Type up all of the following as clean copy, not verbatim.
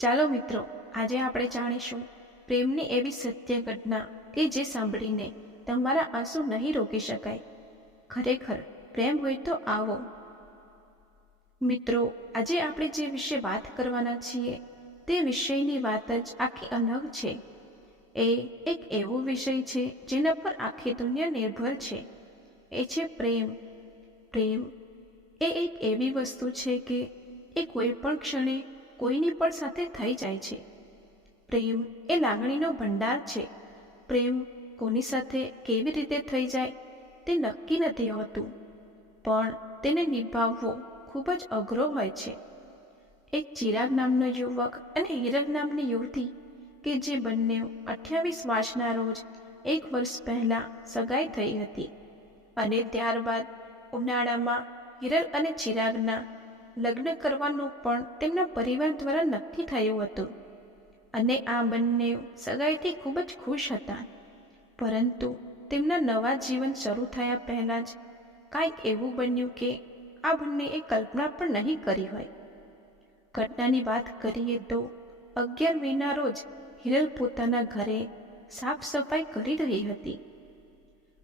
ચાલો મિત્રો, આજે આપણે જાણીશું પ્રેમની એવી સત્ય ઘટના કે જે સાંભળીને તમારા આંસુ નહીં રોકી શકાય. ખરેખર પ્રેમ હોય તો આવો. મિત્રો, આજે આપણે જે વિશે વાત કરવાના છીએ તે વિષયની વાત જ આખી અલગ છે. એ એક એવો વિષય છે જેના પર આખી દુનિયા નિર્ભર છે. એ છે પ્રેમ. પ્રેમ એ એક એવી વસ્તુ છે કે એ કોઈ પણ ક્ષણે કોઈની પણ સાથે થઈ જાય છે. પ્રેમ એ લાગણીનો ભંડાર છે. પ્રેમ કોની સાથે કેવી રીતે થઈ જાય તે નક્કી નથી હોતું, પણ તેને નિભાવવો ખૂબ જ અઘરો હોય છે. એક ચિરાગ નામનો યુવક અને હિરલ નામની યુવતી કે જે બંને 28 માર્ચના રોજ 1 વર્ષ પહેલાં સગાઈ થઈ હતી અને ત્યારબાદ ઉનાળામાં હિરલ અને ચિરાગના લગ્ન કરવાનું પણ તેમના પરિવાર દ્વારા નક્કી થયું હતું અને આ બંને સગાઈથી ખૂબ જ ખુશ હતા. પરંતુ તેમના નવા જીવન શરૂ થયા પહેલાં જ કાંઈક એવું બન્યું કે આ બંનેએ કલ્પના પણ નહીં કરી હોય. ઘટનાની વાત કરીએ તો 11 મેના રોજ હિરલ પોતાના ઘરે સાફ સફાઈ કરી રહી હતી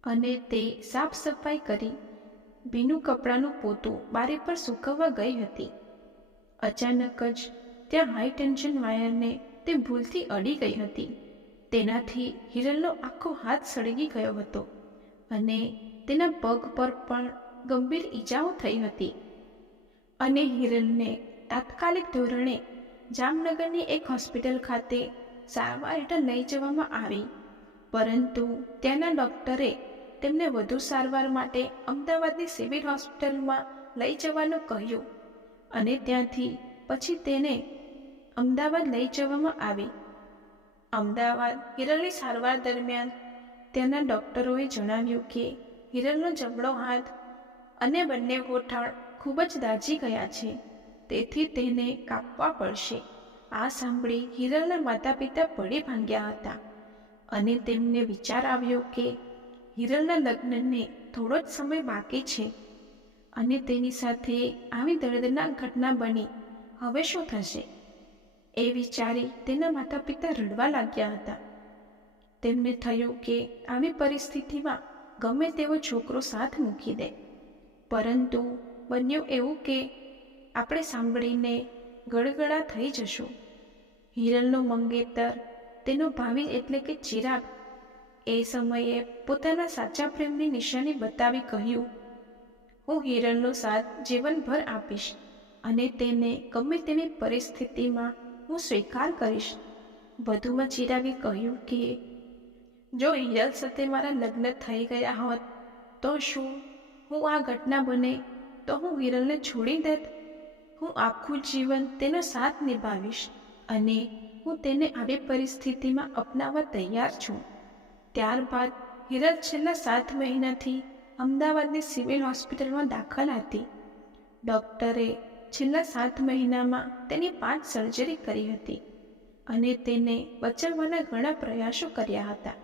અને તે સાફ સફાઈ કરી ભીનું કપડાનું પોતું બારી પર સૂકવવા ગઈ હતી. અચાનક જ ત્યાં હાઈ ટેન્શન વાયરને તે ભૂલથી અડી ગઈ હતી. તેનાથી હિરલનો આખો હાથ સળગી ગયો હતો અને તેના પગ પર પણ ગંભીર ઈજાઓ થઈ હતી અને હિરલને તાત્કાલિક ધોરણે જામનગરની એક હોસ્પિટલ ખાતે સારવાર હેઠળ લઈ જવામાં આવી. પરંતુ ત્યાંના ડૉક્ટરે તેમને વધુ સારવાર માટે અમદાવાદની સિવિલ હોસ્પિટલમાં લઈ જવાનું કહ્યું અને ત્યાંથી પછી તેને અમદાવાદ લઈ જવામાં આવી. અમદાવાદ હિરલની સારવાર દરમિયાન ત્યાંના ડૉક્ટરોએ જણાવ્યું કે હિરલનો જમણો હાથ અને બંને ગોઠણ ખૂબ જ દાઝી ગયા છે, તેથી તેને કાપવા પડશે. આ સાંભળી હિરલના માતા પિતા પડી ભાંગ્યા હતા અને તેમને વિચાર આવ્યો કે હિરલના લગ્નને થોડો જ સમય બાકી છે અને તેની સાથે આવી દર્દનાક ઘટના બની, હવે શું થશે? એ વિચારી તેના માતા પિતા રડવા લાગ્યા હતા. તેમને થયું કે આવી પરિસ્થિતિમાં ગમે તેવો છોકરો સાથ મૂકી દે. પરંતુ બન્યું એવું કે આપણે સાંભળીને ગળગળા થઈ જશું. હિરલનો મંગેતર, તેનો ભાવિ એટલે કે ચિરાગ, એ સમયે પોતાના સાચા પ્રેમની નિશાની બતાવી કહ્યું, હું હિરલનો સાથ જીવનભર આપીશ અને તેને ગમે તેવી પરિસ્થિતિમાં હું સ્વીકાર કરીશ. વધુમાં ચિરાગે કહ્યું કે જો હિરલ સાથે મારા લગ્ન થઈ ગયા હોત તો શું હું આ ઘટના બને તો હું હિરલને છોડી દેત? હું આખું જીવન તેનો સાથ નિભાવીશ અને હું તેને આવી પરિસ્થિતિમાં અપનાવવા તૈયાર છું. ત્યારબાદ હિરલ છેલ્લા 7 મહિનાથી અમદાવાદની સિવિલ હોસ્પિટલમાં દાખલ હતી. ડૉક્ટરે છેલ્લા 7 મહિનામાં તેની 5 સર્જરી કરી હતી અને તેને બચાવવાના ઘણા પ્રયાસો કર્યા હતા.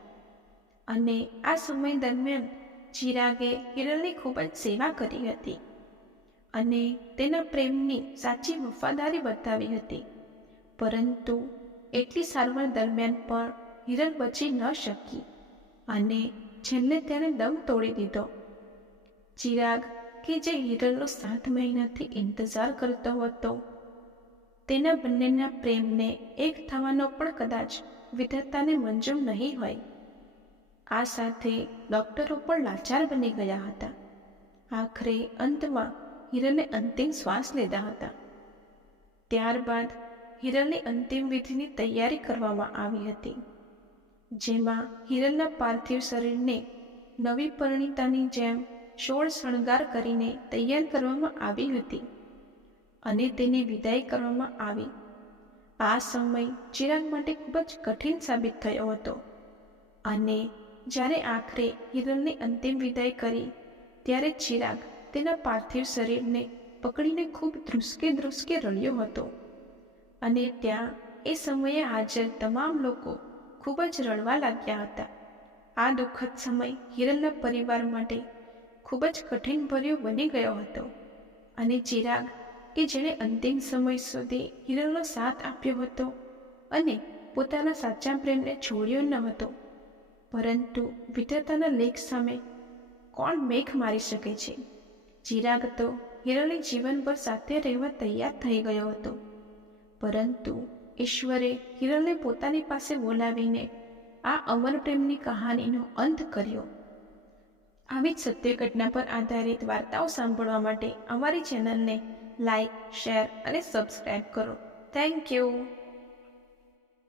અને આ સમય દરમિયાન ચિરાગે હિરલની ખૂબ જ સેવા કરી હતી અને તેના પ્રેમની સાચી વફાદારી બતાવી હતી. પરંતુ એટલી સારવાર દરમિયાન પણ હિરલ બચી ન શકી અને છેલ્લે તેણે દમ તોડી દીધો. ચિરાગ કે જે હિરલનો 7 મહિનાથી ઇંતજાર કરતો હતો, તેના બંનેના પ્રેમને એક થવાનો પણ કદાચ વિધાતાને મંજૂર નહીં હોય. આ સાથે ડૉક્ટરો પણ લાચાર બની ગયા હતા. આખરે અંતમાં હિરલે અંતિમ શ્વાસ લીધા હતા. ત્યારબાદ હિરલની અંતિમ વિધિની તૈયારી કરવામાં આવી હતી, જેમાં હિરલના પાર્થિવ શરીરને નવી પરિણીતાની જેમ 16 શણગાર કરીને તૈયાર કરવામાં આવી હતી અને તેની વિદાય કરવામાં આવી. આ સમય ચિરાગ માટે ખૂબ જ કઠિન સાબિત થયો હતો અને જ્યારે આખરે હિરલની અંતિમ વિદાય કરી ત્યારે ચિરાગ તેના પાર્થિવ શરીરને પકડીને ખૂબ ધ્રુસકે રડ્યો હતો અને ત્યાં એ સમયે હાજર તમામ લોકો ખૂબ જ રડવા લાગ્યા હતા. આ દુઃખદ સમય હિરલના પરિવાર માટે ખૂબ જ કઠિન ભર્યો બની ગયો હતો અને ચિરાગ કે જેણે અંતિમ સમય સુધી હિરલનો સાથ આપ્યો હતો અને પોતાના સાચા પ્રેમને છોડ્યો ન હતો. પરંતુ વિધાતાના લેખ સામે કોણ મેઘ મારી શકે છે? ચિરાગ તો હિરલની જીવનભર સાથે રહેવા તૈયાર થઈ ગયો હતો, પરંતુ ઈશ્વરે હિરલને પોતાની પાસે બોલાવીને આ અમર પ્રેમની કહાનીનો અંત કર્યો. આવી જ સત્ય ઘટના પર આધારિત વાર્તાઓ સાંભળવા માટે અમારી ચેનલને લાઈક, શેર અને સબસ્ક્રાઈબ કરો. Thank you.